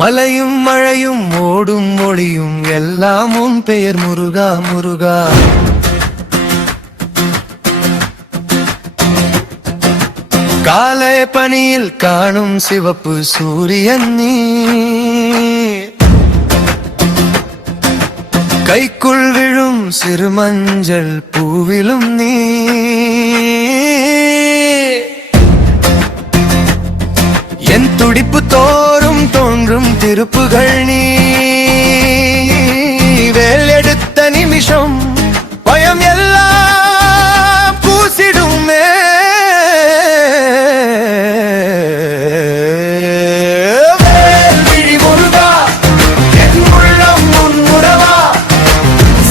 மலையும் மழையும் ஓடும் மொழியும் எல்லாம் உன் பெயர் முருகா முருகா. காலை பனியில் காணும் சிவப்பு சூரியன் நீ, கைக்குள் விழும் சிறு மஞ்சள் பூவிலும் நீ. என் துடிப்பு தோறும் தோன்றும் திருப்புகள் நீ. வேல் எடுத்த நிமிஷம் பயம் எல்லாம் பூசிடுமே. வேல்விழி முருகா என் உள்ளம் உன் உறவா.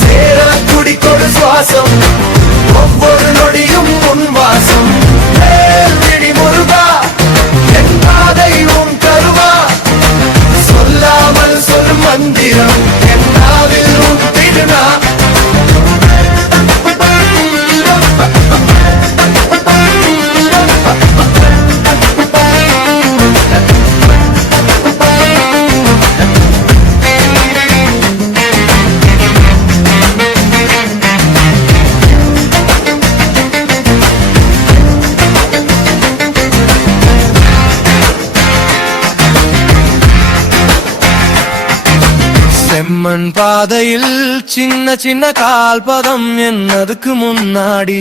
சேர துடிக்கொடு சுவாசம் ஒவ்வொரு நொடியும் உன் வாசம். வேல்விழி முருகா என் பாதை உன் கருவா. சொல்லாமல் சொல் மந்திரம் என் நாவில் உன் திருநா. செம்மண் பாதையில் சின்ன சின்ன கால்பதம் என்னதுக்கு முன்னாடி.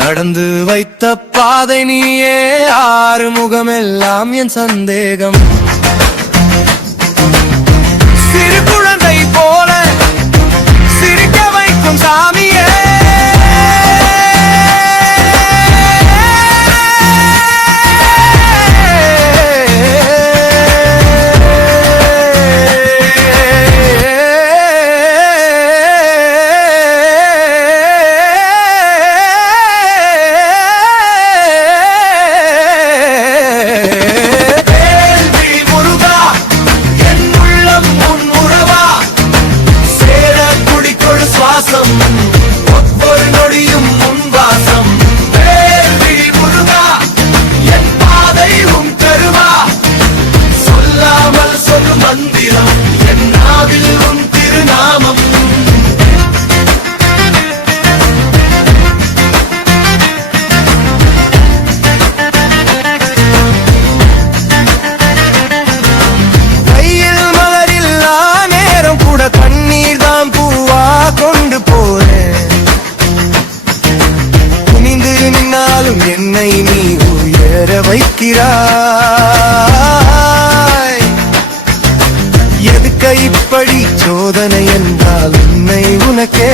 நடந்து வைத்த பாதை நீயே. ஆறு முகமெல்லாம் என் சந்தேகம். சிறு குழந்தை போல சிரிக்க வைக்கும் சாமியே. ஒவ்வொரு நொடியும் உன் வாசம். வேல்விழி முருகா என் பாதை உன் கருவா. சொல்லாமல் சொல் மந்திரம் என் நாவில் உன் திருநாமம். கையில் மலரில்லா நேரம் கூட கண்ணீர் தான் பூவா கொண்டு போறேன். குனிந்து நின்னாலும் என்னை நீ உயர வைக்கிறாய். எதுக்க இப்படி சோதனை என்றால் உன்னை உனக்கே